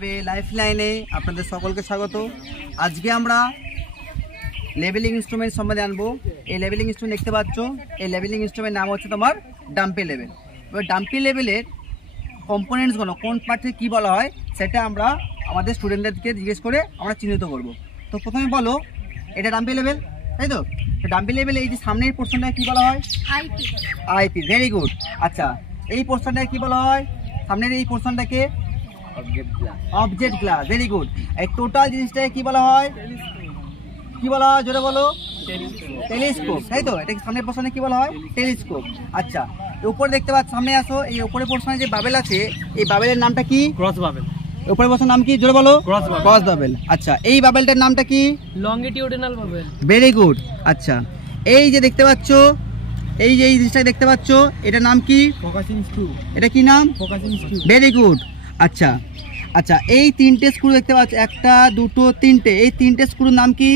Pay লাইফলাইনে আপনাদের সকলকে স্বাগত। আজকে আমরা লেভেলিং ইনস্ট্রুমেন্ট সম্বন্ধে আনবো। এই লেভেলিং ইনস্ট্রুমেন্ট দেখতে পাচ্ছ, এই লেভেলিং ইনস্ট্রুমেন্ট নাম হচ্ছে তোমার ডাম্পি লেভেল। এবার ডাম্পি লেভেলের কম্পোনেন্টসগুলো কোন পার্ট থেকে কী বলা হয় সেটা আমরা আমাদের স্টুডেন্টদেরকে জিজ্ঞেস করে আমরা চিহ্নিত করব। তো প্রথমে বলো, এটা ডাম্পি লেভেল, তাই তো? ডাম্পি লেভেলে এই যে সামনের পোর্শনটাকে কী বলা হয়? আইপি। Very good. আচ্ছা, এই পোর্শনটাকে কী বলা হয়? সামনের এই পোর্শনটাকে অবজেক্ট গ্লাস। Very good. এই টোটাল জিনিসটাকে কি বলা হয়? কি বলা হয় জোরে বলো? টেলিস্কোপ, তাই তো? এটা সামনের পোর্শনে কি বলা হয়? টেলিস্কোপ। আচ্ছা, উপরে দেখতে পাচ্ছ, সামনে আসো, এই উপরের পোর্শনে যে বাবেল আছে, এই বাবেলের নামটা কি? Cross bubble. উপরের পোর্শনের নাম কি জোরে বলো? Cross bubble. আচ্ছা, এই বাবেলটার নামটা কি? Longitudinal bubble. Very good. আচ্ছা, এই যে দেখতে পাচ্ছ, এই যে এই জিনিসটা দেখতে পাচ্ছ, এটার নাম কি? Focusing screw. এটা কি নাম? Focusing screw. Very good. আচ্ছা আচ্ছা, এই তিনটে স্ক্রু দেখতে পাচ্ছ, একটা দুটো তিনটে, এই তিনটে স্ক্রুর নাম কি?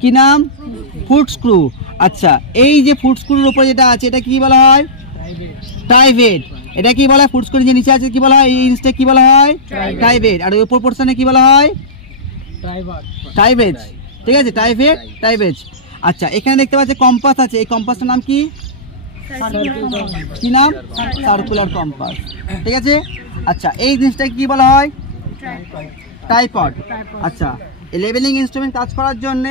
কি নাম? Foot screw. আচ্ছা, এই যে ফুট স্ক্রুর উপরে যেটা আছে এটা কি বলা হয়? টাইভেট। এটা কি বলা হয়? ফুট স্ক্রু যে নিচে আছে কি বলা হয়? এই জিনিসটা কি বলা হয়? টাইভেট। আর উপর পোর্শনে কি বলা হয়? টাইভেজ। ঠিক আছে, টাইভেট, টাইভেজ। আচ্ছা, এখানে দেখতে পাচ্ছি কম্পাস আছে, এই কম্পাসটার নাম কি? কি নাম? Circular compass. ঠিক আছে। আচ্ছা, এই জিনিসটা কি বলা হয়? ট্রাইপড। আচ্ছা, এই লেভেলিং ইনস্ট্রুমেন্ট কাজ করার জন্য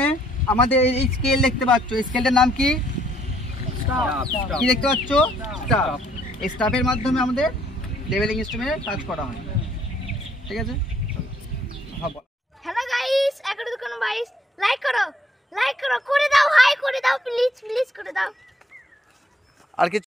আমাদের এই স্কেল দেখতে পাচ্ছ, এই স্কেলটার নাম কি? কি দেখতে পাচ্ছ? স্টাফ। এই স্টাফের মাধ্যমে আমাদের লেভেলিং ইনস্ট্রুমেন্টে কাজ করা হয়। ঠিক আছে। হ্যালো গাইস, এখনো তো কোনো গাইস লাইক করো করে দাও, হাই করে দাও, প্লিজ করে দাও। আর